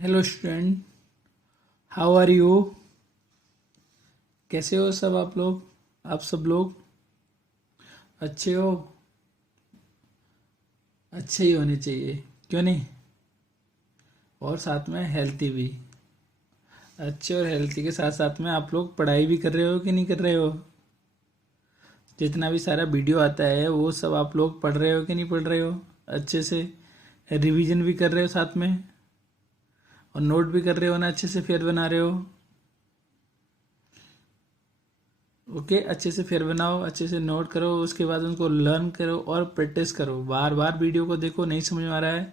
Hello student, how are you? कैसे हो सब आप लोग? आप सब लोग अच्छे हो? अच्छे ही होने चाहिए, क्यों नहीं? और साथ में हेल्थी भी। अच्छे और हेल्थी के साथ साथ में आप लोग पढ़ाई भी कर रहे हो कि नहीं कर रहे हो? जितना भी सारा वीडियो आता है वो सब आप लोग पढ़ रहे हो कि नहीं पढ़ रहे हो? अच्छे से रिवीजन भी कर रहे हो साथ में, और नोट भी कर रहे हो ना, अच्छे से फेयर बना रहे हो? ओके, अच्छे से फेयर बनाओ, अच्छे से नोट करो, उसके बाद उनको लर्न करो और प्रैक्टिस करो। बार बार वीडियो को देखो, नहीं समझ में आ रहा है,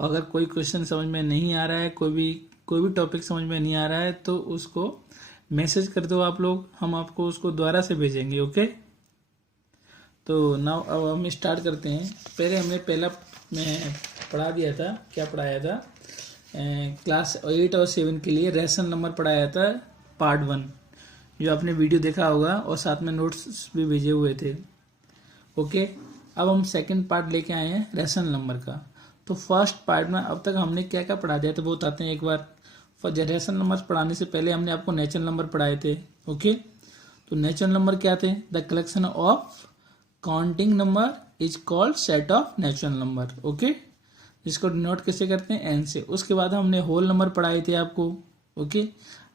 अगर कोई क्वेश्चन समझ में नहीं आ रहा है, कोई भी टॉपिक समझ में नहीं आ रहा है, तो उसको मैसेज कर दो आप लोग, हम आपको उसको दोबारा से भेजेंगे। ओके, तो नाउ अब हम स्टार्ट करते हैं। पहले हमने मैं पढ़ा दिया था, क्या पढ़ाया था? क्लास 8 और 7 के लिए रेशन नंबर पढ़ाया था, पार्ट 1, जो आपने वीडियो देखा होगा, और साथ में नोट्स भी भेजे हुए थे। ओके, अब हम सेकंड पार्ट लेके आए हैं रेशन नंबर का। तो फर्स्ट पार्ट में अब तक हमने क्या क्या पढ़ा दिया, तो वो बताते हैं एक बार। रेशन नंबर पढ़ाने से पहले हमने आपको नेचुरल नंबर पढ़ाए थे। ओके, तो नेचुरल नंबर क्या थे? The collection of counting number is called set of natural number. Okay, जिसको डिनोट कैसे करते हैं? एन से। उसके बाद हमने होल नंबर पढ़ाए थे आपको। ओके,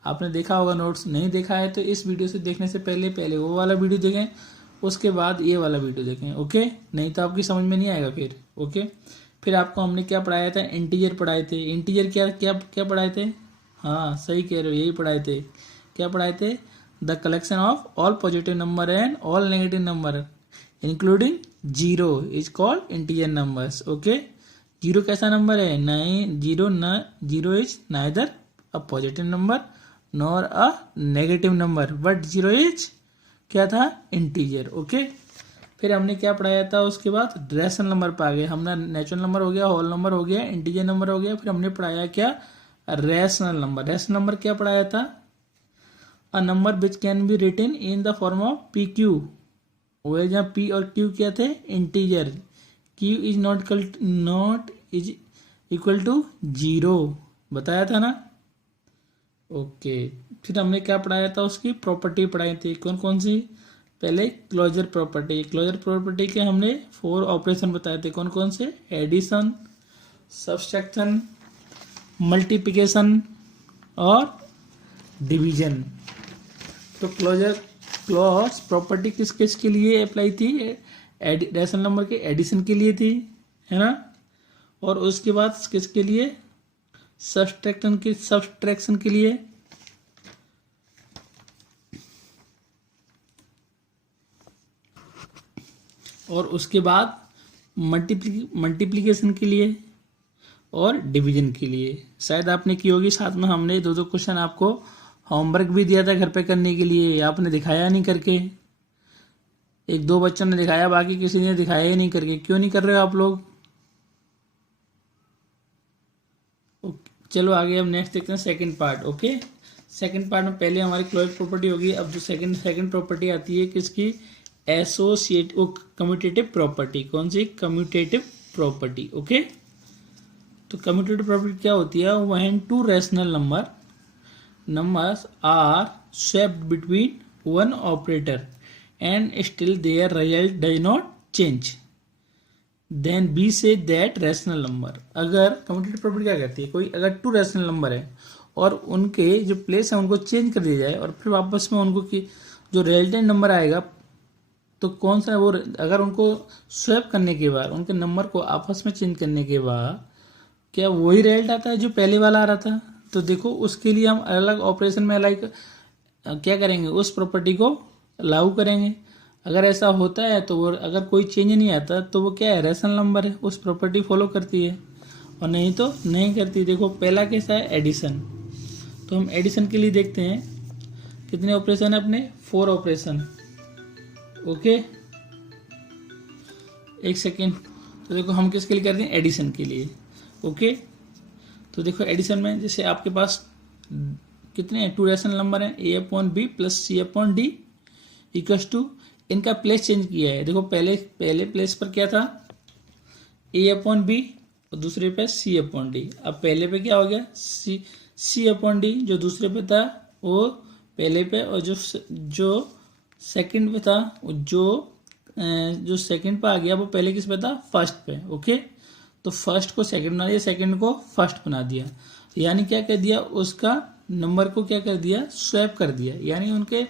आपने देखा होगा, नोट्स नहीं देखा है तो इस वीडियो से देखने से पहले पहले वो वाला वीडियो देखें, उसके बाद ये वाला वीडियो देखें। ओके, नहीं तो आपकी समझ में नहीं आएगा फिर। ओके, फिर आपको हमने क्या पढ़ाया था? इंटीजर पढ़ाए थे। इंटीजर क्या क्या क्या पढ़ाए थे? हाँ, सही कह रहे हो, यही पढ़ाए थे। क्या पढ़ाए थे? The collection of all positive number and all negative number including zero is called integer numbers. Okay, zero कैसा नंबर है? नहीं, zero is neither a positive number nor a negative number, but zero is क्या था? Integer. Okay, फिर हमने क्या पढ़ाया था? उसके बाद रेशनल नंबर पे आ गए। हमने नेचुरल नंबर हो गया, होल नंबर हो गया, इंटीजर नंबर हो गया, फिर हमने पढ़ाया क्या? Rational number. रेशनल नंबर क्या पढ़ाया था? A number which can be written in the form of P Q. वो जहाँ पी और क्यू क्या थे? Integer. Q is not is equal to zero, बताया था ना? ओके, फिर हमने क्या पढ़ाया था? उसकी प्रॉपर्टी पढ़ाई थी। कौन कौन सी? पहले क्लोजर प्रॉपर्टी। क्लोजर प्रॉपर्टी के हमने 4 ऑपरेशन बताए थे। कौन कौन से? एडिशन, सब्सट्रैक्शन, मल्टीप्लिकेशन और डिवीजन। तो क्लॉज प्रॉपर्टी किस किस के लिए अप्लाई थी? रेशनल नंबर के एडिशन के लिए थी, है ना? और उसके बाद किसके लिए? सब्सट्रैक्शन के लिए। और उसके बाद मल्टीप्लिकेशन के लिए और डिवीजन के लिए। शायद आपने की होगी, साथ में हमने दो दो क्वेश्चन आपको होमवर्क भी दिया था घर पे करने के लिए, आपने दिखाया नहीं करके। एक दो बच्चों ने दिखाया, बाकी किसी ने दिखाया ही नहीं करके। क्यों नहीं कर रहे हो आप लोग? चलो आगे हम नेक्स्ट देखते हैं second part. Okay, second part में पहले हमारी क्लोज प्रॉपर्टी होगी। अब जो सेकंड प्रॉपर्टी आती है किसकी? Associate commutative property. कौन सी? Commutative property. ओके, तो कम्यूटेटिव प्रॉपर्टी क्या होती है? When two rational numbers are swapped between one operator and still their result does not change, then we say that rational number। अगर कम्यूटेटिव प्रॉपर्टी क्या कहती है? कोई अगर 2 रेशनल नंबर है और उनके जो प्लेस है उनको चेंज कर दिया जाए, और फिर वापस में उनको की जो रिजल्टेंट नंबर आएगा, तो कौन सा है वो? अगर उनको स्वैप करने के बाद, उनके नंबर को आपस में चेंज करने के बाद, क्या वही रिजल्ट आता है जो पहले वाला आ रहा था? तो देखो, उसके लिए हम अलग ऑपरेशन में क्या करेंगे? उस प्रॉपर्टी को लागू करेंगे। अगर ऐसा होता है तो वो, अगर कोई चेंज नहीं आता तो वो क्या है? रेशनल नंबर है, उस प्रॉपर्टी फॉलो करती है, और नहीं तो नहीं करती। देखो, पहला कैसा है? एडिशन। तो हम एडिशन के लिए देखते हैं कितने ऑपरेशन है अपने? 4 ऑपरेशन। ओके, एक सेकेंड। तो देखो, हम किसके लिए करते हैं? एडिशन के लिए। ओके, तो देखो एडिशन में जैसे आपके पास कितने हैं? 2 रेशनल नंबर हैं, a upon b plus c upon D equals to, इनका प्लेस चेंज किया है। देखो, पहले प्लेस पर क्या था? ए अपॉन बी, और दूसरे पे सी अपॉन डी। अब पहले पे क्या हो गया, सी अपॉन डी, जो दूसरे पे था वो पहले पे, और जो सेकंड पे था, जो सेकंड पे आ गया वो पहले किस पे था, फर्स्ट पे। ओके, तो फर्स्ट को सेकंड बना दिया, सेकंड को फर्स्ट बना दिया, यानी क्या कर दिया, उसका नंबर को क्या कर दिया, स्वैप कर दिया, यानी उनके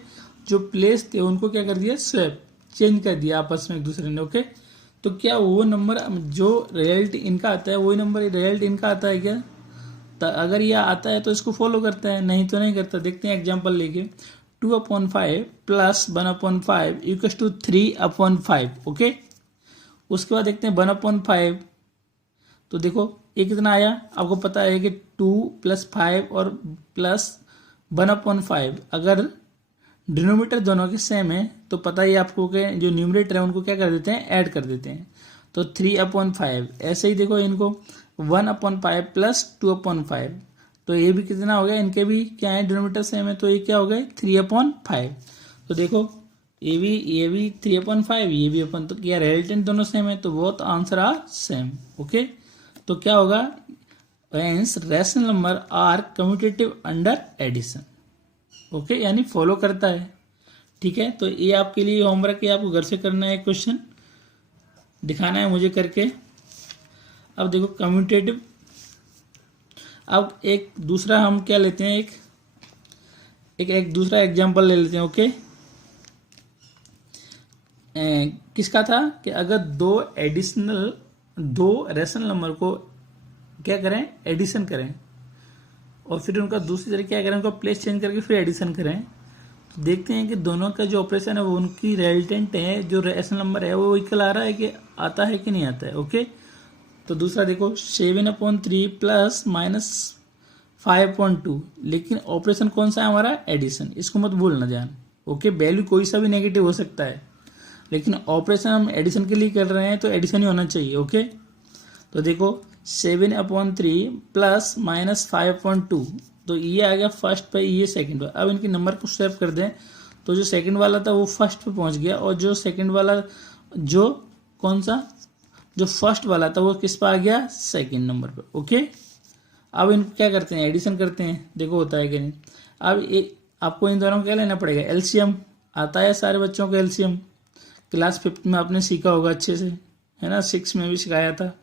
जो प्लेस थे उनको क्या कर दिया, स्वैप, चेंज कर दिया आपस में एक दूसरे ने। ओके, तो क्या वो नंबर जो रिजल्ट इनका आता है वही नंबर रिजल्ट इनका आता है क्या? तो अगर ये आता है तो इसको फॉलो करता है, नहीं तो नहीं करता। देखते हैं एग्जांपल लेके, 2/5 प्लस 1/5 इक्वल्स टू 3/5। ओके, उसके बाद देखते हैं 1/5, तो देखो ये कितना आया, आपको पता है कि 2 + 5 और प्लस 1/5, अगर डिनोमिनेटर दोनों के सेम है तो पता ही आपको कि जो न्यूमरेटर है उनको क्या कर देते हैं, ऐड कर देते हैं, तो 3/5। ऐसे ही देखो इनको 1/5 प्लस 2/5, तो ये भी कितना हो गया, इनके भी क्या है, डिनोमिनेटर सेम है, तो ये क्या हो गए 3/5। तो देखो ये भी 3/5, ये भी अपन, तो क्या रिजल्टेंट दोनों सेम है, तो both answer are same. Okay, तो क्या होगा, hence rational number are commutative under addition. Okay, यानी फॉलो करता है। ठीक है, तो ये आपके लिए होमवर्क है, आपको घर से करना है, क्वेश्चन दिखाना है मुझे करके। अब देखो कम्यूटेटिव, अब एक दूसरा हम क्या लेते हैं, एक दूसरा एग्जांपल ले लेते हैं। ओके, किसका था कि अगर दो रैशनल नंबर को क्या करें, एडिशन करें, और फिर उनका दूसरी तरीके क्या करें, उनका प्लेस चेंज करके फिर एडिशन करें, तो देखते हैं कि दोनों का जो ऑपरेशन है वो उनकी रिजल्टेंट है, जो रैशनल नंबर है वो इक्वल आ रहा है कि आता है कि नहीं आता है। ओके, तो दूसरा देखो 7/3 प्लस -5/2, लेकिन ऑपरेशन कौन सा है हमारा, एडिशन, इसको मत भूलना ध्यान। ओके, वैल्यू कोई सा भी नेगेटिव हो सकता है, लेकिन ऑपरेशन हम एडिशन के लिए कर रहे हैं तो एडिशन ही होना चाहिए। ओके, तो देखो 7/3 प्लस -5/2, तो ये आ गया फर्स्ट पे, ये सेकंड पे। अब इनके नंबर को स्वैप कर दें, तो जो सेकंड वाला था वो फर्स्ट पे पहुंच गया, और जो सेकंड वाला, जो कौन सा, जो फर्स्ट वाला था वो किस पे आ गया, सेकंड नंबर पे। ओके, अब इनको क्या करते हैं, एडिशन करते हैं, देखो होता है कि नहीं। अब आपको इन दोनों को क्या लेना पड़ेगा, एलसीएम। आता है सारे बच्चों को एलसीएम, क्लास 5th में आपने सीखा होगा अच्छे से, है ना, 6 में भी सिखाया था।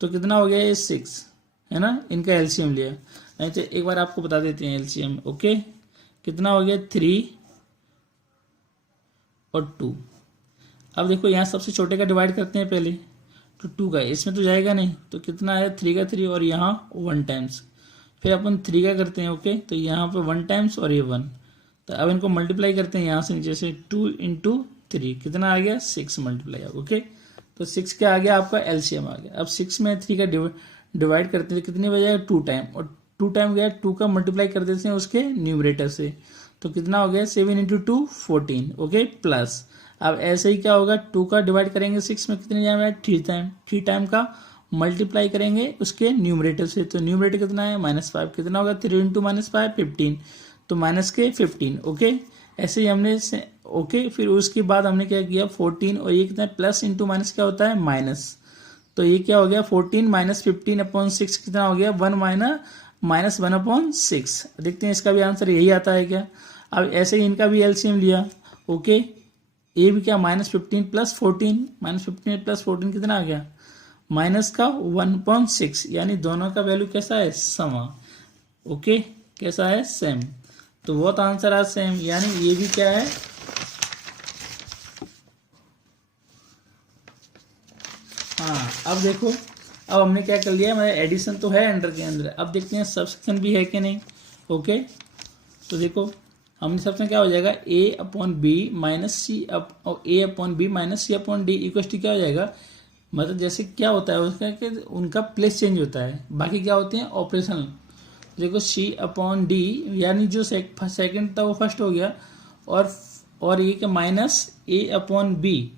तो कितना हो गया, ये 6 है ना, इनका एलसीएम लिया, नहीं तो एक बार आपको बता देते हैं एलसीएम। ओके, कितना हो गया, 3 और 2। अब देखो यहाँ सबसे छोटे का डिवाइड करते हैं पहले, तो 2 का इसमें तो जाएगा नहीं, तो कितना है, 3 का 3, और यहाँ 1 टाइम्स, फिर अपन 3 का करते हैं। ओके, तो यहाँ पे 1 टाइम्स और ये 1, तो अब इनको मल्टीप्लाई करते हैं यहाँ से नीचे से, 2 × 3 कितना आ गया, 6 मल्टीप्लाई। ओके, तो 6 क्या आ गया, आपका एलसीएम आ गया। अब 6 में 3 का डिवाइड करते हैं, कितनी बजाय 2 टाइम, और 2 टाइम गया, 2 का मल्टीप्लाई कर देते हैं उसके न्यूमरेटर से, तो कितना हो गया, 7 × 2 14। ओके, प्लस अब ऐसे ही क्या होगा, 2 का डिवाइड करेंगे 6 में, कितने जाएगा, 3 टाइम का मल्टीप्लाई करेंगे उसके न्यूमरेटर से, तो न्यूमरेटर कितना है, -5, कितना होगा, 3 × -5 15, तो माइनस के 15। ओके, ऐसे ही हमने ओके, फिर उसके बाद हमने क्या किया, 14, और ये कितना है, प्लस इंटू माइनस क्या होता है, माइनस, तो ये क्या हो गया, 14 - 15/6 कितना हो गया, 1-1/6। देखते हैं इसका भी आंसर यही आता है क्या। अब ऐसे ही इनका भी एलसीएम लिया। ओके, ये भी क्या, -15 + 14, -15 + 14 कितना आ गया, माइनस का 1/6, यानी दोनों का वैल्यू कैसा है, समा। ओके, कैसा है, सेम, तो बहुत आंसर आज सेम, यानी ये भी क्या है, हाँ। अब देखो, अब हमने क्या कर लिया, हमारे एडिशन तो है अंडर के अंदर, अब देखते हैं सब्सक्रिप्शन भी है कि नहीं। ओके, तो देखो हमने सबसे क्या हो जाएगा, A/B - C A/B - C/D equal to क्या हो जाएगा, मतलब जैसे क्या होता है उसका कि उनका प्लेस चेंज होता है, बाकी क्या होते हैं ऑपरेशनल। देखो C/D, यानी जो सेकंड था वो फर्स्ट हो गया, और ये क्या -A/B,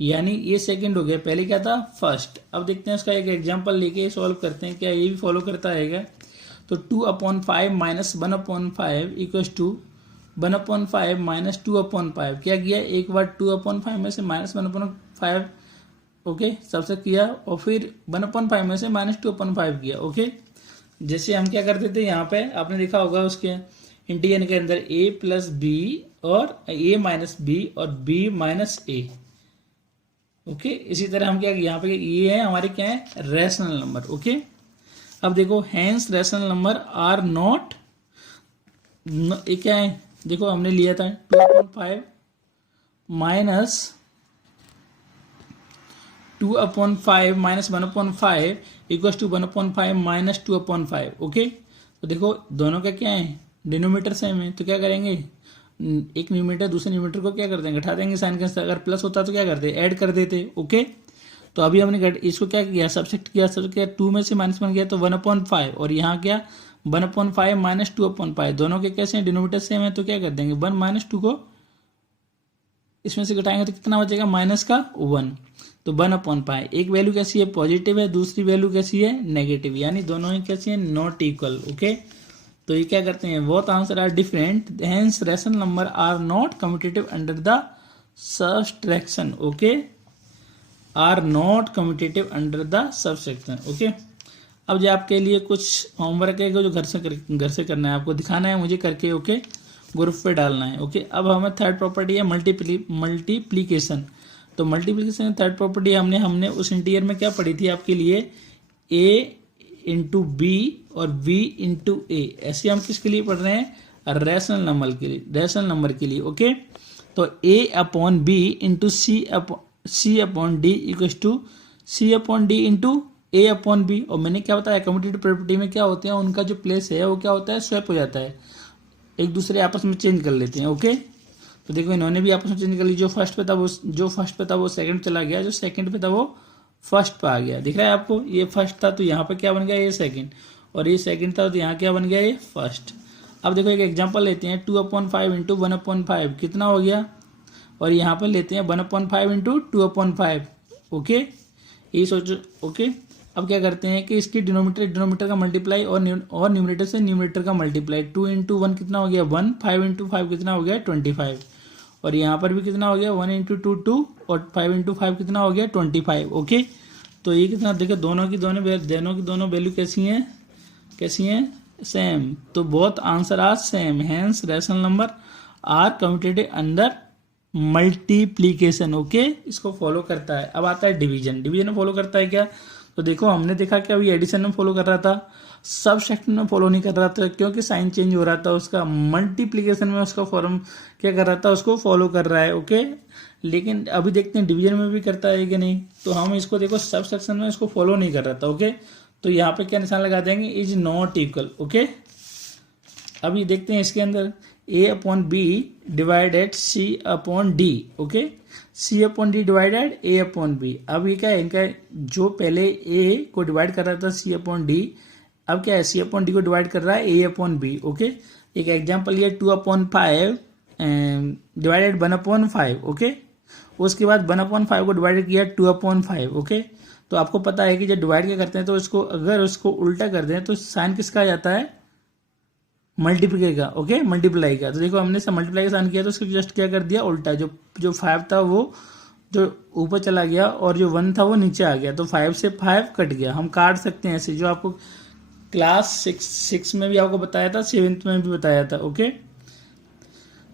यानी ये सेकंड हो गया, पहले क्या था, फर्स्ट। अब देखते हैं उसका एक एग्जांपल लेके सॉल्व करते हैं, क्या ये भी फॉलो करता है क्या। तो 2/5 - 1/5 इक्वल टू 1/5 - 2/5। क्या किया, एक बार 2/5 में से -1/5 ओके, सबसे किया और फिर 1/5 में से -2/5 किया। ओके, जैसे हम क्या करते थे यहाँ पे आपने देखा होगा उसके इंटीग्रल के अंदर a प्लस बी और a माइनस बी और b माइनस ए। ओके, इसी तरह हम क्या यहाँ पे ये है हमारे क्या है रैशनल नंबर। ओके, अब देखो hence rational number are not, ये क्या है देखो हमने लिया था 2/5 minus 2/5 minus 1/5 equals to 1/5 minus 2/5। Okay, तो देखो दोनों का क्या है डिनोमीटर सेम है, तो क्या करेंगे एक न्यूमीटर दूसरे न्यूमीटर को क्या कर देंगे घटा देंगे, साइन के अगर प्लस होता तो क्या करते ऐड कर देते। ओके, तो अभी हमने इसको क्या किया सब्ट्रैक्ट किया, 2 में से -1 गया तो 1/5 और यहाँ क्या 1/5 माइनस 2/5 दोनों के कैसे हैं डिनोमीटर सेम है, तो क्या कर देंगे 1 माइनस 2 को इसमें से घटाएंगे तो कितना बचेगा -1, तो 1/5 एक वैल्यू कैसी है पॉजिटिव है, दूसरी वैल्यू कैसी है नेगेटिव, यानी दोनों ही कैसी है नॉट इक्वल। ओके, तो ये क्या करते हैं both answer are different hence rational number are not commutative under the subtraction. Okay, are not commutative under the subtraction. Okay, अब जो आपके लिए कुछ होमवर्क है जो घर से करना है, आपको दिखाना है मुझे करके। ओके, ग्रुप पे डालना है। ओके, अब हमें थर्ड प्रॉपर्टी है मल्टीप्लीकेशन। तो मल्टीप्लीकेशन थर्ड प्रॉपर्टी हमने उस इंटीग्रल में क्या पढ़ी थी आपके लिए a इंटू बी और b इंटू ए, ऐसे हम किसके लिए पढ़ रहे हैं रैशनल नंबर के लिए। ओके, तो a/b into c upon D equals to c/d into a/b। और मैंने क्या बताया कम्यूटेटिव प्रॉपर्टी में क्या होते हैं उनका जो प्लेस है वो क्या होता है स्वैप हो जाता है, एक दूसरे आपस में चेंज कर लेते हैं। ओके, तो देखो इन्होंने भी आपस में चेंज कर ली, जो फर्स्ट पे था वो सेकंड चला गया, जो सेकंड पे था वो फर्स्ट पे आ गया। दिख रहा है आपको ये फर्स्ट था तो यहाँ पे क्या बन गया ये सेकंड, और ये सेकंड था तो यहाँ क्या बन गया ये फर्स्ट। अब देखो एक एग्जांपल लेते हैं 2/5 इंटू 1/5 कितना हो गया, और यहाँ पर लेते हैं 1/5 इंटू 2/5। ओके, ये सोचो। ओके, अब क्या करते हैं कि इसकी डिनोमीटर का मल्टीप्लाई और न्यूमरेटर से न्यूमरेटर का मल्टीप्लाई। 2 इंटू 1 कितना हो गया 1, 5 इंटू 5 कितना हो गया 25, और यहाँ पर भी कितना हो गया 1 इंटू 2 2 और 5 इंटू 5 कितना हो गया 25। ओके, तो ये कितना देखो दोनों की दोनों वैल्यू कैसी हैं सेम, तो both answer are same hence rational number are commutative under multiplication. Okay, इसको फॉलो करता है। अब आता है डिवीजन फॉलो करता है क्या, तो देखो हमने देखा कि अभी एडिशन में फॉलो कर रहा था, सबट्रैक्शन में फॉलो नहीं कर रहा था क्योंकि साइन चेंज हो रहा था उसका, मल्टीप्लिकेशन में उसका फॉर्म क्या कर रहा था उसको फॉलो कर रहा है। ओके, लेकिन अभी देखते हैं डिवीजन में भी करता है कि नहीं, तो हम इसको देखो सबट्रैक्शन में इसको फॉलो नहीं कर रहा था। ओके, तो यहाँ पे क्या निशान लगा देंगे इज नॉट इक्वल। ओके, अभी देखते हैं इसके अंदर a/b divided c/d। Okay, c/d divided a/b। अब ये क्या है इनका जो पहले a को डिवाइड कर रहा था c/d, अब क्या है c/d को डिवाइड कर रहा है a/b। ओके, एक एग्जांपल ये 2/5 डिवाइडेड 1/5। ओके, उसके बाद 1/5 को डिवाइड किया 2/5। ओके, तो आपको पता है कि जब डिवाइड क्या करते हैं तो इसको अगर उसको उल्टा कर दें तो साइन किसका आ जाता है मल्टीप्लाई का। ओके, मल्टीप्लाई का, तो देखो हमने मल्टीप्लाई का साइन किया तो उसको जस्ट क्या कर दिया उल्टा, जो 5 था वो जो ऊपर चला गया और जो 1 था वो नीचे आ गया, तो 5 से 5 कट गया। हम काट सकते हैं ऐसे, जो आपको क्लास 6 में भी आपको बताया था, 7th में भी बताया था। ओके,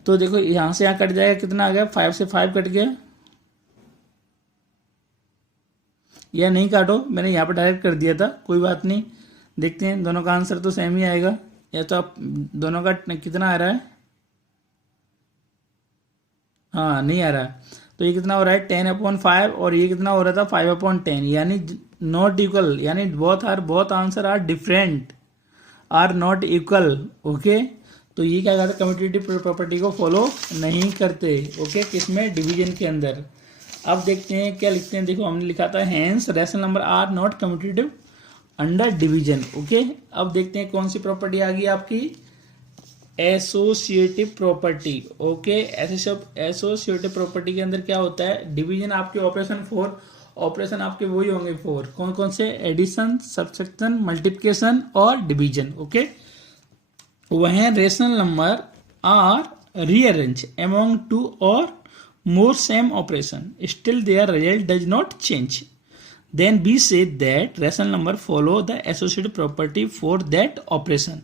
तो देखो यहाँ से यहाँ कट जाएगा, कितना आ गया 5 से 5 कट गया, या नहीं काटो मैंने यहाँ पर डायरेक्ट कर दिया था, कोई बात नहीं। देखते हैं दोनों का आंसर तो सेम ही आएगा, या तो आप दोनों का कितना आ रहा है, हाँ नहीं आ रहा है, तो ये कितना हो रहा है 10/5 और ये कितना हो रहा था 5/10, यानी नॉट इक्वल, यानी both answer are different, are not equal. Okay, तो ये क्या कहते हैं कम्यूटेटिव प्रॉपर्टी को फॉलो नहीं करते। ओके, किसमें डिवीजन के अंदर। अब देखते हैं क्या लिखते हैं, देखो हमने लिखा था hence rational number are not commutative under division. Okay, अब देखते हैं कौन सी प्रॉपर्टी आ गई आपकी associative property. Okay, associative property के अंदर क्या होता है डिवीजन आपके ऑपरेशन 4 ऑपरेशन आपके वही होंगे 4, कौन कौन से एडिशन सब्ट्रैक्शन मल्टीप्लिकेशन और डिवीजन। ओके, वह rational number are rearrange among 2 और more same operation, still their result does not change, then we say that rational number follow the associative property for that operation.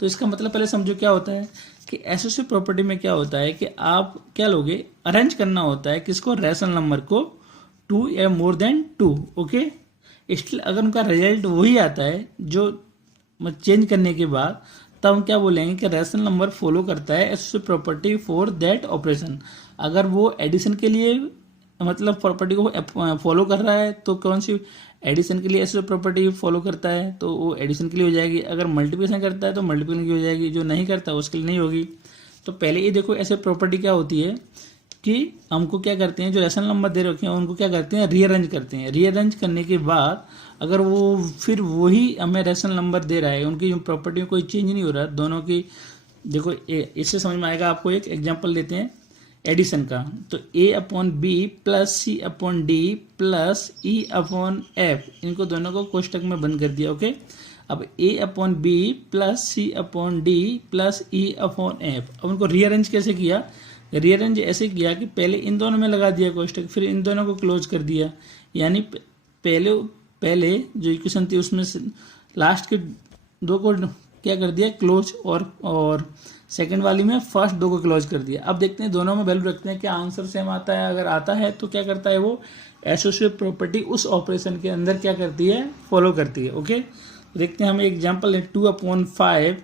तो इसका मतलब पहले समझो क्या होता है कि एसोसिएटिव प्रॉपर्टी में क्या होता है कि आप क्या लोगे, अरेंज करना होता है किसको, रैशनल नंबर को 2 या मोर देन 2. ओके, स्टिल अगर उनका रिजल्ट वही आता है जो चेंज करने के बाद, तब हम क्या बोलेंगे कि रैशनल नंबर फॉलो करता है associative property for that operation. अगर वो एडिशन के लिए मतलब प्रॉपर्टी को फॉलो कर रहा है तो कौन सी एडिशन के लिए एसोसिएटिव प्रॉपर्टी फॉलो करता है तो वो एडिशन के लिए हो जाएगी. अगर मल्टीप्लिकेशन करता है तो मल्टीप्लिकेशन की हो जाएगी, जो नहीं करता उसके लिए नहीं होगी. तो पहले ये देखो ऐसे प्रॉपर्टी क्या होती है कि हमको क्या करते हैं, जो रैशनल नंबर दे रखे हैं उनको क्या करते हैं, रीअरेंज करते हैं. रीअरेंज करने के बाद अगर वो फिर वही हमें रैशनल नंबर दे रहा है, उनकी जो प्रॉपर्टी में कोई चेंज नहीं हो रहा दोनों की. देखो इससे समझ में आएगा. आपको एक एग्जांपल लेते हैं एडिशन का. तो a/b plus c/d plus e/f, इनको दोनों को कोष्टक में बंद कर दिया. ओके, अब a/b plus c/d plus e/f, अब उनको रीअरेंज कैसे किया, रीअरेंज ऐसे किया कि पहले इन दोनों में लगा दिया कोष्टक, फिर इन दोनों को क्लोज कर दिया. यानी पहले जो इक्वेशन थी उसमें लास्ट के दो को क्या कर दिया, क्लोज, और सेकंड वाली में फर्स्ट दो को क्लोज कर दिया. अब देखते हैं दोनों में वैल्यू रखते हैं क्या आंसर सेम आता है. अगर आता है तो क्या करता है वो एसोसिएटिव प्रॉपर्टी उस ऑपरेशन के अंदर क्या करती है, फॉलो करती है. ओके, देखते हैं हम एग्जांपल है 2/5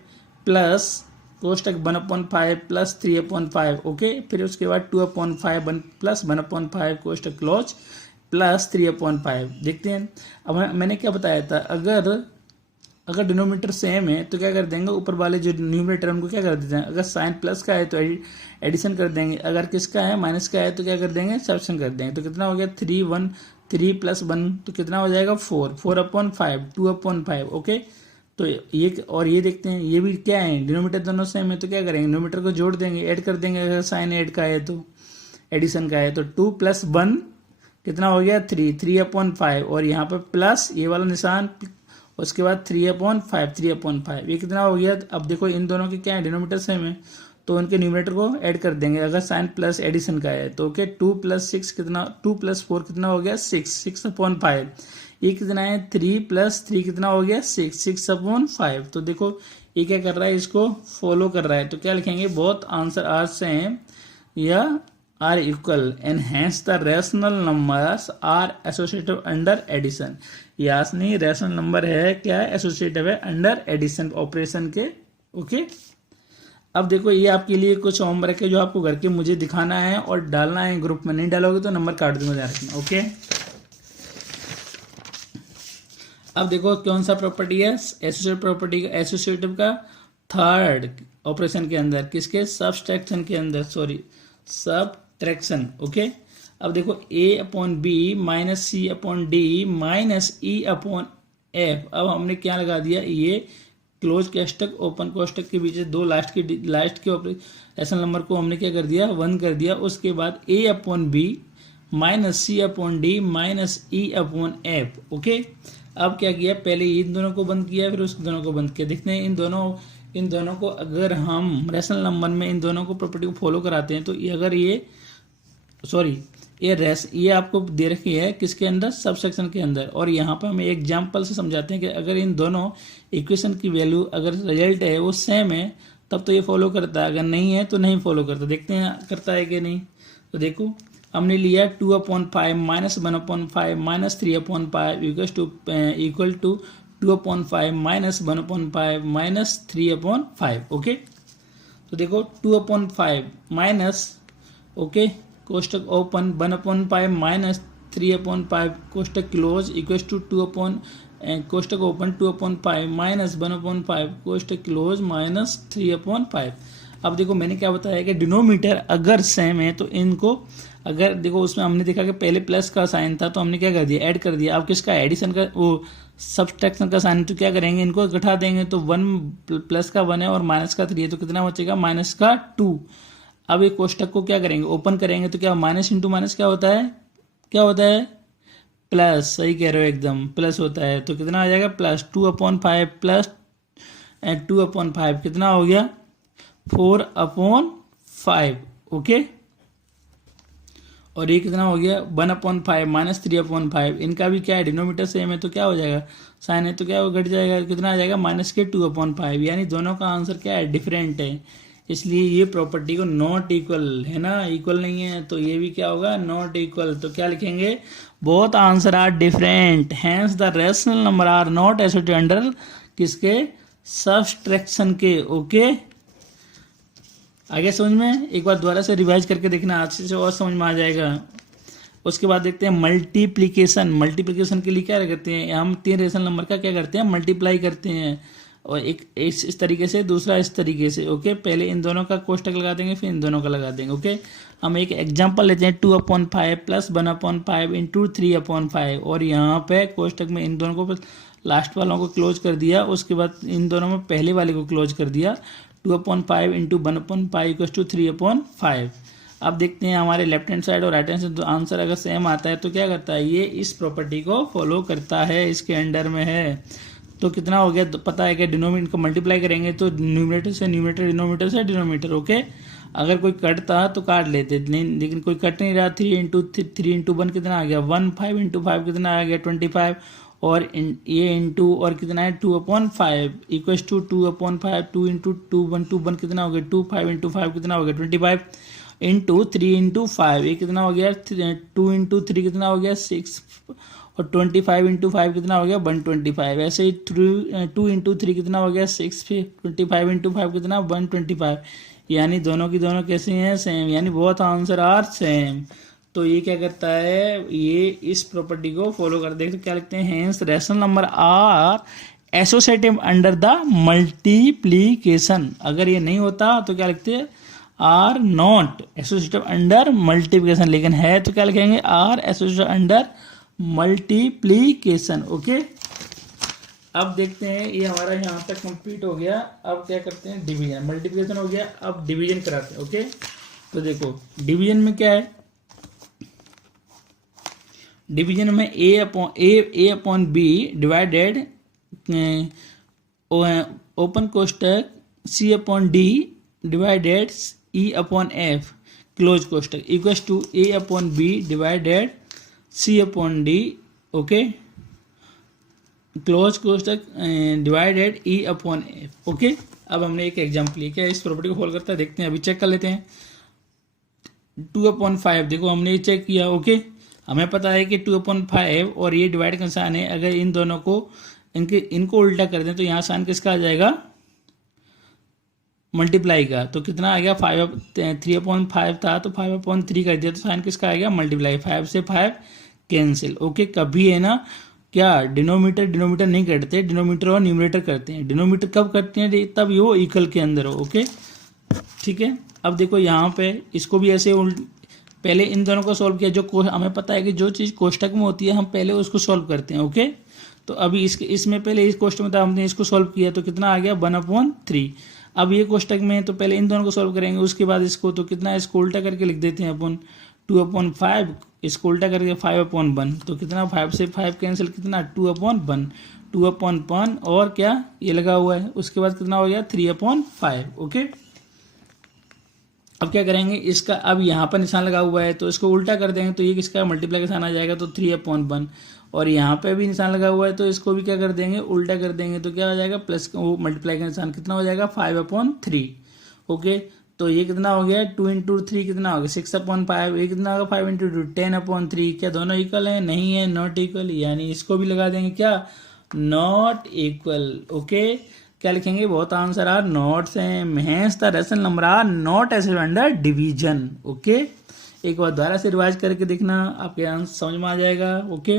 प्लस कोष्टक 1/5 प्लस 3/5. ओके, फिर उसके बाद 2/5 प्लस 1/5 कोष्टक क्लोज प्लस 3/5. देखते हैं. अब मैंने क्या बताया था, अगर डिनोमिनेटर सेम है तो क्या कर देंगे, ऊपर वाले जो न्यूमरेटर उनको क्या कर देते हैं, अगर साइन प्लस का है तो एडिशन कर देंगे, अगर किसका है माइनस का है तो क्या कर देंगे, सब्ट्रैक्शन कर देंगे. तो कितना हो गया 3 प्लस 1 तो कितना हो जाएगा 4/5 2/5. ओके, तो ये और ये देखते हैं, ये भी क्या है, डिनोमिनेटर दोनों सेम है तो क्या करेंगे, डिनोमिनेटर को जोड़ देंगे, ऐड कर देंगे. अगर साइन ऐड का है तो एडिशन का है तो 2 प्लस 1 कितना हो गया 3/5, और यहाँ पर प्लस ये वाला निशान, उसके बाद 3/5 ये कितना हो गया. अब देखो इन दोनों के क्या है, डिनोमिनेटर सेम है तो उनके न्यूमरेटर को ऐड कर देंगे. अगर साइन प्लस एडिशन का है तो ओके, 2 प्लस 6 कितना, 2 प्लस 4 कितना हो गया 6/5. ये कितना है 3 प्लस 3 कितना हो गया 6/5. तो देखो ये क्या कर रहा है, इसको फॉलो कर रहा है. तो क्या लिखेंगे, बोथ आंसर आर सेम या are equal, and hence the rational numbers are associative under addition. यानी रैशनल नंबर है क्या, एसोसिएटिव है अंडर एडिशन ऑपरेशन के. ओके, अब देखो ये आपके लिए कुछ होमवर्क है जो आपको घर के मुझे दिखाना है और डालना है ग्रुप में. नहीं डालोगे तो नंबर काट दूंगा, ध्यान रखना. ओके, अब देखो कौन सा प्रॉपर्टी है, एसोसिएटिव प्रॉपर्टी का, एसोसिएटिव का थर्ड ऑपरेशन के अंदर, किसके, सब्सट्रैक्शन के अंदर, सब्ट्रैक्शन. ओके, अब देखो a/b minus c/d minus e/f. अब हमने क्या लगा दिया, ये क्लोज कोष्टक ओपन कोष्टक के बीच दो लास्ट के रैशनल नंबर को हमने क्या कर दिया, 1 कर दिया. उसके बाद a/b minus c/d minus e/f. Okay, अब क्या किया, पहले इन दोनों को बंद किया फिर उस दोनों को बंद किया. देखते हैं इन दोनों को अगर हम रैशनल नंबर में इन दोनों को प्रॉपर्टी को फॉलो कराते हैं तो ये अगर ये आपको दे रखी है किसके अंदर, सबसेक्शन के अंदर. और यहाँ पर हम एग्जांपल से समझाते हैं कि अगर इन दोनों इक्वेशन की वैल्यू अगर रिजल्ट है वो सेम है तब तो ये फॉलो करता है, अगर नहीं है तो नहीं फॉलो करता. देखते हैं करता है कि नहीं. तो देखो हमने लिया 2/5 minus 1/5 minus 3/5 equal to 2/5 minus 1/5 minus 3/5. Okay, तो देखो 2/5 माइनस, ओके, कोष्टक ओपन 1/5 माइनस 3/5 कोष्टक क्लोज इक्वल टू कोष्टक ओपन 2/5 माइनस 1/5 कोष्टक क्लोज माइनस 3/5. अब देखो मैंने क्या बताया कि डिनोमीटर अगर सेम है तो इनको, अगर देखो उसमें हमने देखा कि पहले प्लस का साइन था तो हमने क्या कर दिया, ऐड कर दिया. अब किसका, एडिशन का, वो सब्ट्रैक्शन का साइन, तो क्या करेंगे, इनको घटा देंगे. तो 1 प्लस का 1 है और माइनस का 3 है तो कितना बचेगा, माइनस का 2. अब एक कोष्टक को क्या करेंगे, ओपन करेंगे तो क्या माइनस इंटू माइनस क्या होता है, प्लस. सही कह रहे हो, एकदम प्लस होता है. तो कितना आ जाएगा, प्लस 2/5 प्लस 2/5 कितना हो गया 4/5. ओके, और ये कितना हो गया 1/5 -3/5। इनका भी क्या है, डिनोमीटर सेम है तो क्या हो जाएगा, साइन है तो क्या हो घट जाएगा, कितना आ जाएगा -2/5। यानी दोनों का आंसर क्या है, डिफरेंट है। इसलिए ये प्रॉपर्टी को नॉट इक्वल है ना, इक्वल नहीं है, तो ये भी क्या होगा, नॉट इक्वल। तो क्या लिखेंगे, both answer are different, hence the rational number are not associated under किसके, सब्सट्रैक्शन के। ओके, आगे समझ में, एक बार दोबारा से रिवाइज करके देखना, अच्छे से और समझ में आ जाएगा। उसके बाद देखते हैं मल्टीप्लिकेशन। मल्टीप्लिकेशन के लिए क्या करते हैं, हम 3 रेशनल नंबर का क्या करते हैं, मल्टीप्लाई करते हैं, और एक इस तरीके से, दूसरा इस तरीके से। ओके, पहले इन दोनों का कोष्टक लगा देंगे, फिर इन दोनों का लगा देंगे। ओके, हम एक एग्जांपल लेते हैं 2/5 + 1/5 × 3/5, और यहाँ पे कोष्टक में इन दोनों को, लास्ट वालों को क्लोज कर दिया, उसके बाद इन दोनों में पहले वाले को क्लोज कर दिया। 2/5 × 1/5 = 3/5। अब देखते हैं हमारे लेफ्ट हैंड साइड और राइट हैंड साइड आंसर अगर सेम आता है तो क्या करता है, ये इस प्रॉपर्टी को फॉलो करता है, इसके अंडर में है। तो कितना हो गया, तो पता है कि डिनोमिनेटर को मल्टीप्लाई करेंगे तो न्यूमरेटर से न्यूमरेटर, डिनोमिनेटर से डिनोमिनेटर। ओके, अगर कोई कटता तो काट लेते, नहीं, लेकिन कोई कट नहीं रहा। 3 × 1 कितना आ गया 1, 5 × 5 कितना आ गया 25, और ये इंटू और कितना है 2/5 इक्वल्स टू 2/5, 2 × 2 1 कितना हो गया 2, 5 × 5 कितना हो गया 25, इंटू 3 × 5 ये कितना हो गया 2 × 3 कितना हो गया 6, और 25 × 5 कितना हो गया 125। ऐसे ही 2 × 3 कितना हो गया 6, फिर 25 × 5 कितना 125। यानी दोनों की दोनों कैसे हैं, सेम, यानी बोथ आंसर आर सेम। तो ये क्या करता है, ये इस प्रॉपर्टी को फॉलो कर, देखते क्या लिखते हैं, hence rational number are associative under the multiplication. अगर ये नहीं होता तो क्या लिखते हैं, are not associative under multiplication, लेकिन है तो क्या लिखेंगे, are associative under multiplication. Okay, अब देखते हैं, ये हमारा यहाँ तक कंप्लीट हो गया। अब क्या करते हैं, डिवीजन। मल्टीप्लिकेशन हो गया, अब डिवीजन कराते हैं। ओके, तो देखो डिवीजन में क्या है, डिवीजन में a/b डिवाइडेड ओपन कोष्टक c/d डिवाइडेड e/f क्लोज कोष्टक equals to a/b divided c/d। Okay, close कोष्टक डिवाइडेड e/f। ओके, अब हमने एक एग्जाम्पल लिया, क्या इस प्रॉपर्टी को फॉलो करता है, देखते हैं, अभी चेक कर लेते हैं। 2/5 देखो हमने ये चेक किया। ओके, हमें पता है कि 2/5 और ये डिवाइड का साइन है, अगर इन दोनों को इनको उल्टा कर दें तो यहाँ साइन किसका आ जाएगा, मल्टीप्लाई का। तो कितना आ गया 3/5 था तो 5/3 कर दिया, तो साइन किसका आ गया, मल्टीप्लाई। 5 से 5 कैंसिल। ओके, कभी है ना क्या, डिनोमीटर नहीं करते, डिनोमीटर और न्यूमरेटर करते हैं। डिनोमीटर कब करते हैं, तब ये वो इक्वल के अंदर हो। ओके, ठीक है। अब देखो यहाँ पे इसको भी ऐसे पहले इन दोनों को सॉल्व किया, जो हमें पता है कि जो चीज़ कोष्टक में होती है हम पहले उसको सॉल्व करते हैं। ओके, तो अभी इसमें पहले इस कोष्टक में था, हमने इसको सॉल्व किया तो कितना आ गया 1/3। अब ये कोष्टक में तो पहले इन दोनों को सॉल्व करेंगे, उसके बाद इसको, तो कितना, इसको उल्टा करके लिख देते हैं अपन 2/5, इसको उल्टा करके 5/1, तो कितना 5 से 5 कैंसिल, कितना 2/1 और क्या ये लगा हुआ है, उसके बाद कितना हो गया 3/5। ओके, अब क्या करेंगे, इसका अब यहाँ पर निशान लगा हुआ है तो इसको उल्टा कर देंगे, तो ये किसका मल्टीप्लाई का निशान आ जाएगा, तो 3/1, और यहाँ पे भी निशान लगा हुआ है तो इसको भी क्या कर देंगे, उल्टा कर देंगे, तो क्या हो जाएगा प्लस, वो मल्टीप्लाई का निशान कितना हो जाएगा 5/3। ओके, तो ये कितना हो गया 2 × 3 कितना हो गया 6/5, ये कितना होगा 5 × 2 10/3। क्या दोनों इक्वल है, नहीं है, नॉट इक्वल, यानी इसको भी लगा देंगे क्या, नॉट इक्वल। ओके, क्या लिखेंगे, बहुत आंसर are not same, hence the rational number are not associated under division. Okay, एक बार दोबारा से रिवाइज करके देखना, आपके आंसर समझ में आ जाएगा। ओके,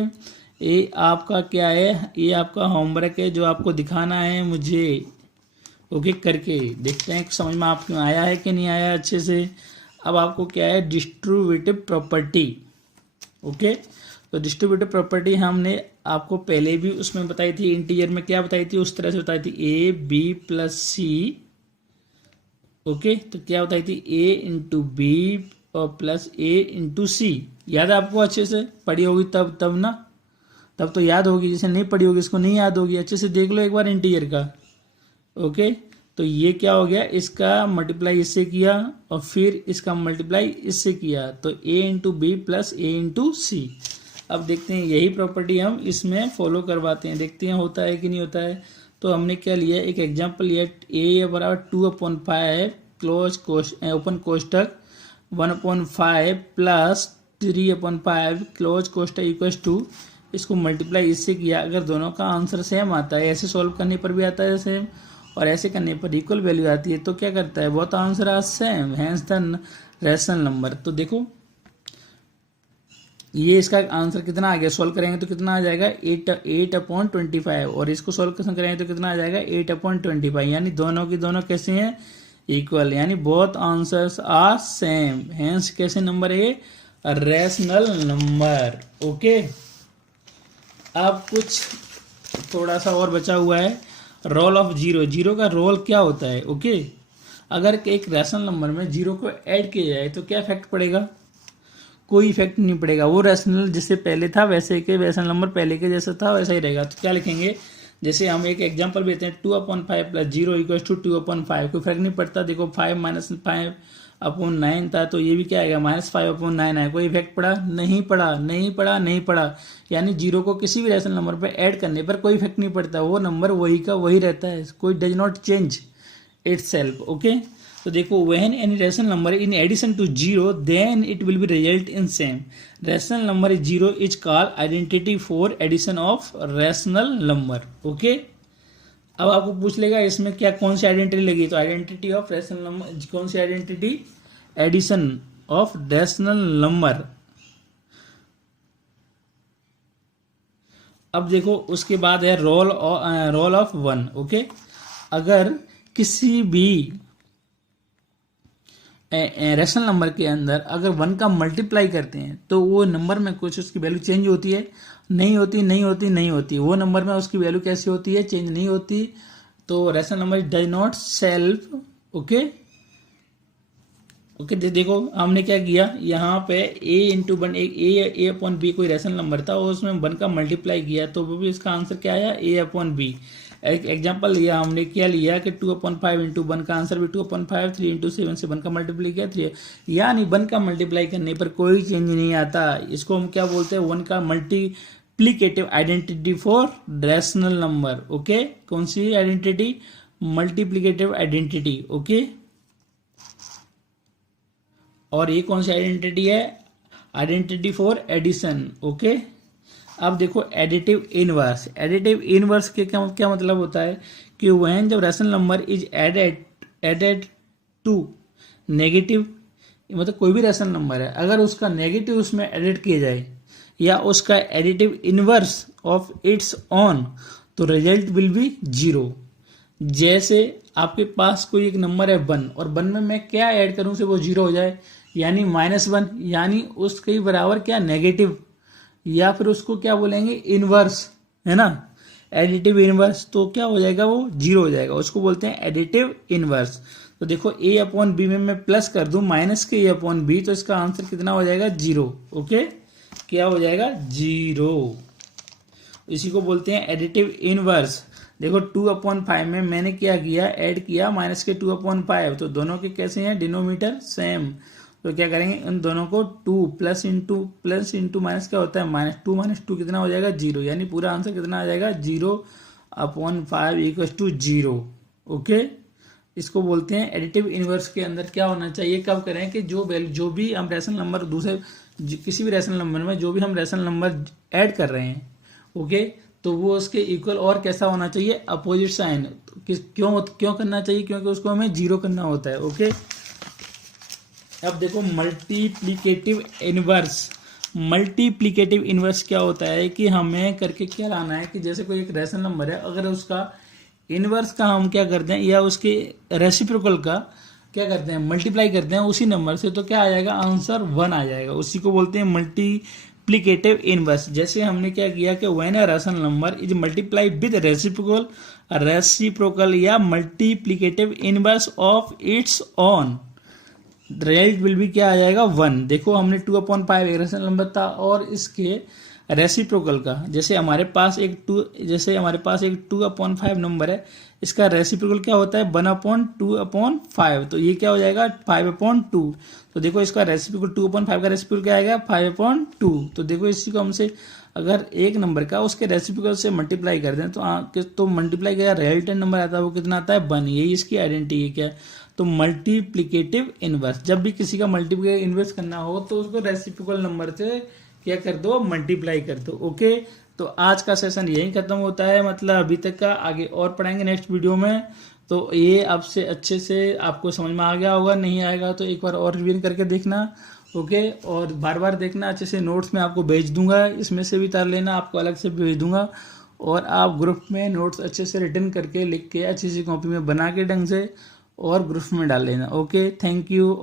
ये आपका क्या है, ये आपका होमवर्क है जो आपको दिखाना है मुझे। ओके, करके देखते हैं समझ में आपको आया है कि नहीं आया अच्छे से। अब आपको क्या है, डिस्ट्रीब्यूटिव प्रॉपर्टी। ओके, तो डिस्ट्रीब्यूटिव प्रॉपर्टी हमने आपको पहले भी उसमें बताई थी, इंटीजर में क्या बताई थी, उस तरह से बताई थी a/b + c। ओके, तो क्या बताई थी, a × b और प्लस a × c। याद है आपको, अच्छे से पढ़ी होगी तब ना, तब तो याद होगी, जैसे नहीं पढ़ी होगी इसको नहीं याद होगी, अच्छे से देख लो एक बार इंटीजर का। ओके, तो ये क्या हो गया, इसका मल्टीप्लाई इससे किया और फिर इसका मल्टीप्लाई इससे किया, तो a into b plus a into c. अब देखते हैं यही प्रॉपर्टी हम इसमें फॉलो करवाते हैं, देखते हैं होता है कि नहीं होता है। तो हमने क्या लिया, एक एग्जांपल लिया, a बराबर 2/5 क्लोज ओपन कोष्टक 1/5 प्लस 3/5 क्लोज कोष्टक इक्वल टू, इसको मल्टीप्लाई इससे किया। अगर दोनों का आंसर सेम आता है, ऐसे सॉल्व करने पर भी आता है सेम और ऐसे करने पर इक्वल वैल्यू आती है, तो क्या करता है, both answer are same, hence the rational number. तो देखो ये इसका आंसर कितना आ गया, सॉल्व करेंगे तो कितना आ जाएगा 8/25 और इसको सॉल्व करेंगे तो कितना आ जाएगा 8/25, यानी दोनों की दोनों कैसे हैं, इक्वल, यानी both answers are same, hence कैसे नंबर है, रैशनल नंबर। ओके, अब कुछ थोड़ा सा और बचा हुआ है, रोल ऑफ जीरो। जीरो का रोल क्या होता है, ओके। अगर एक रैशनल नंबर में जीरो को ऐड किया जाए तो क्या इफेक्ट पड़ेगा, कोई इफेक्ट नहीं पड़ेगा, वो रैशनल जैसे पहले था वैसे के, रैशनल नंबर पहले के जैसा था वैसा ही रहेगा। तो क्या लिखेंगे, जैसे हम एक एग्जांपल देते हैं 2/5 प्लस 0 इक्वल टू 2/5, कोई फर्क नहीं पड़ता। देखो 5 माइनस 5/9 था, तो ये भी क्या आएगा -5/9 है, कोई इफेक्ट पड़ा नहीं पड़ा, नहीं पड़ा, नहीं पड़ा, यानी जीरो को किसी भी रैशनल नंबर पर ऐड करने पर कोई इफेक्ट नहीं पड़ता, वो नंबर वही का वही रहता है, कोई does not change itself. Okay, तो देखो when any rational number in addition to 0 then it will be result in same. Rational number 0 is called identity for addition of rational number. Okay, अब आपको पूछ लेगा इसमें क्या कौन सी आइडेंटिटी लगी, तो आइडेंटिटी ऑफ रैशनल नंबर, कौन सी identity, addition of rational number. अब देखो उसके बाद है रोल ऑफ 1। ओके, अगर किसी भी रैशनल नंबर के अंदर अगर 1 का मल्टीप्लाई करते हैं तो वो नंबर में कुछ उसकी वैल्यू चेंज होती है, नहीं होती, नहीं होती, नहीं होती, वो नंबर में उसकी वैल्यू कैसी होती है, चेंज नहीं होती। तो rational number does not self. Okay okay, देखो हमने क्या किया, यहाँ पे a इंटू वन, a/b कोई रैशनल नंबर था और उसमें 1 का मल्टीप्लाई किया, तो वो भी इसका आंसर क्या आया, a/b। एक एग्जांपल लिया हमने, क्या लिया कि 2/5 इंटू 1 का आंसर भी 2/5, 3 इंटू 7 से 1 का मल्टीप्लाई किया 3, यानी 1 का मल्टीप्लाई करने पर कोई चेंज नहीं आता। इसको हम क्या बोलते हैं, 1 का multiplicative identity for rational number. Okay, कौन सी आइडेंटिटी, मल्टीप्लीकेटिव आइडेंटिटी। ओके, और ये कौन सी आइडेंटिटी है, आइडेंटिटी फॉर एडिशन। ओके, अब देखो एडिटिव इनवर्स। एडिटिव इनवर्स के क्या मतलब होता है कि व्हेन जब rational number is added to negative, मतलब कोई भी रैशनल नंबर है अगर उसका नेगेटिव उसमें एडिट किया जाए या उसका additive inverse of its on, तो रिजल्ट विल बी 0। जैसे आपके पास कोई एक नंबर है 1 और 1 में मैं क्या ऐड करूं से वो 0 हो जाए, यानी -1, यानी उसके बराबर क्या, नेगेटिव, या फिर उसको क्या बोलेंगे, इनवर्स, है ना, एडिटिव इनवर्स। तो क्या हो जाएगा, वो 0 हो जाएगा, उसको बोलते हैं एडिटिव इनवर्स। तो देखो a/b में मैं प्लस कर दूं माइनस के a/b, तो इसका आंसर कितना हो जाएगा, 0। ओके, क्या हो जाएगा, 0। इसी को बोलते हैं एडिटिव इनवर्स। देखो 2/5 में मैंने क्या किया, ऐड किया माइनस के 2/5, तो दोनों के कैसे हैं, डिनोमीटर सेम, तो क्या करेंगे, इन दोनों को 2 प्लस इंटू माइनस क्या होता है, -2 कितना हो जाएगा, 0, यानी पूरा आंसर कितना आ जाएगा, 0/5 इक्वल टू 0। ओके, इसको बोलते हैं एडिटिव इनवर्स। के अंदर क्या होना चाहिए, कब करें कि जो भी हम रैशनल नंबर किसी भी रैशनल नंबर में जो भी हम रैशनल नंबर ऐड कर रहे हैं, ओके, तो वो उसके इक्वल और कैसा होना चाहिए, अपोजिट साइन। क्यों करना चाहिए, क्योंकि उसको हमें 0 करना होता है। ओके, अब देखो मल्टीप्लीकेटिव इनवर्स। मल्टीप्लीकेटिव इनवर्स क्या होता है कि हमें करके क्या लाना है कि जैसे कोई एक रैशनल नंबर है, अगर उसका इनवर्स का हम क्या करते हैं या उसके रेसिप्रोकल का क्या करते हैं, मल्टीप्लाई करते हैं उसी नंबर से, तो क्या आ जाएगा, आंसर 1 आ जाएगा। उसी को बोलते हैं मल्टीप्लीकेटिव इनवर्स। जैसे हमने क्या किया कि when a rational number is multiply with reciprocal या multiplicative inverse of its own, result will भी क्या आ जाएगा, 1। देखो हमने 2/5 एक रैशनल नंबर था और इसके रेसिप्रोकल का, जैसे हमारे पास एक 2/5 नंबर है, इसका रेसिप्रोकल क्या होता है 1/2/5, तो ये क्या हो जाएगा 5/2। तो देखो इसका रेसिप्रोकल 2/5 का रेसिप्रोकल क्या आएगा 5/2। तो देखो इसी को हमसे अगर एक नंबर का उसके रेसिप्रोकल से मल्टीप्लाई कर दें तो मल्टीप्लाई का रिजल्टेंट नंबर आता है वो कितना आता है 1। यही इसकी आइडेंटिटी क्या है। तो मल्टीप्लिकेटिव इनवर्स, जब भी किसी का मल्टीप्लिकेटिव इनवर्स करना हो तो उसको रेसिप्रोकल नंबर से क्या कर दो मल्टीप्लाई कर दो। ओके, तो आज का सेशन यही खत्म होता है, मतलब अभी तक का। आगे और पढ़ाएंगे नेक्स्ट वीडियो में। तो ये आपसे अच्छे से आपको समझ में आ गया होगा, नहीं आएगा तो एक बार और रिवीजन करके देखना। ओके, और बार बार देखना अच्छे से। नोट्स में आपको भेज दूंगा, इसमें से भी उतार लेना, आपको अलग से भेज दूंगा। और आप ग्रुप में नोट्स अच्छे से रिटर्न करके लिख के अच्छी सी कॉपी में बना के ढंग से और ग्रुप में डाल लेना। Okay, thank you.